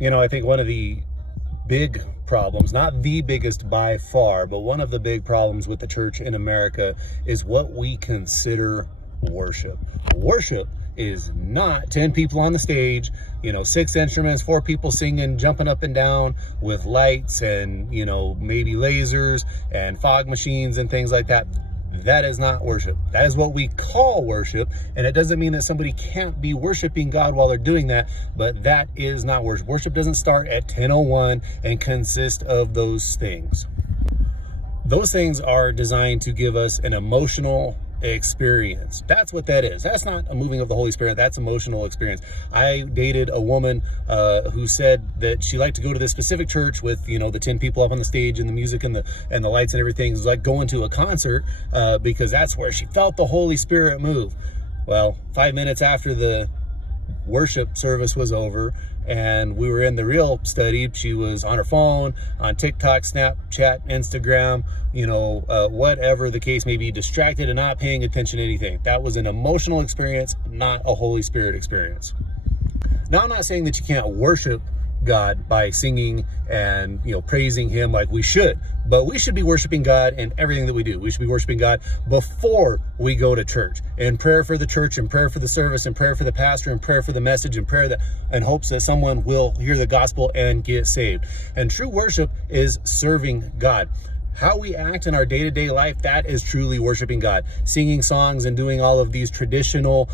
I think one of the big problems, not the biggest by far, but one of the big problems with the church in America is what we consider worship. Worship is not 10 people on the stage, 6 instruments, 4 people singing, jumping up and down with lights and, maybe lasers and fog machines and things like that. That is not worship. That is what we call worship. And it doesn't mean that somebody can't be worshiping God while they're doing that, but that is not worship. Worship doesn't start at 10:01 and consist of those things. Those things are designed to give us an emotional experience. That's what that is. That's not a moving of the Holy Spirit. That's emotional experience. I dated a woman who said that she liked to go to this specific church with, the 10 people up on the stage and the music and the lights and everything. It was like going to a concert because that's where she felt the Holy Spirit move. Well, 5 minutes after the worship service was over and we were in the real study, she was on her phone, on TikTok, Snapchat, Instagram, whatever the case may be, distracted and not paying attention to anything. That was an emotional experience, not a Holy Spirit experience. Now, I'm not saying that you can't worship God by singing and praising him like we should, but we should be worshiping God in everything that we do. We should be worshiping God before we go to church, in prayer for the church, in prayer for the service, in prayer for the pastor, in prayer for the message, in prayer in hopes that someone will hear the gospel and get saved. And true worship is serving God. How we act in our day-to-day life, that is truly worshiping God. Singing songs and doing all of these traditional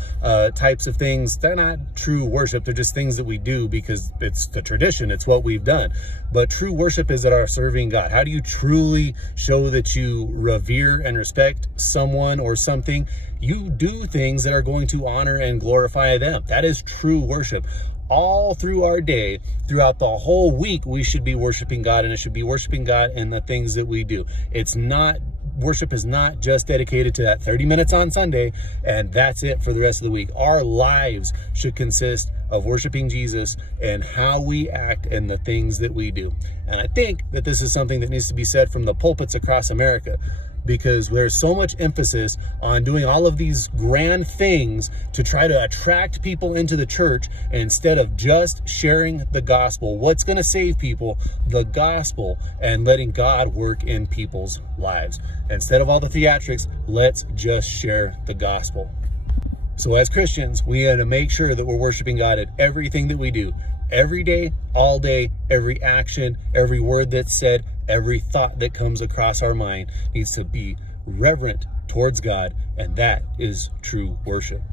types of things, they're not true worship. They're just things that we do because it's the tradition. It's what we've done. But true worship is that our serving God. How do you truly show that you revere and respect someone or something? You do things that are going to honor and glorify them. That is true worship. All through our day, throughout the whole week, we should be worshiping God, and it should be worshiping God in the things that we do. Worship is not just dedicated to that 30 minutes on Sunday, and that's it for the rest of the week. Our lives should consist of worshiping Jesus and how we act and the things that we do. And I think that this is something that needs to be said from the pulpits across America, because there's so much emphasis on doing all of these grand things to try to attract people into the church instead of just sharing the gospel. What's going to save people? The gospel, and letting God work in people's lives. Instead of all the theatrics, let's just share the gospel. So as Christians, we got to make sure that we're worshiping God at everything that we do. Every day, all day, every action, every word that's said, every thought that comes across our mind needs to be reverent towards God, and that is true worship.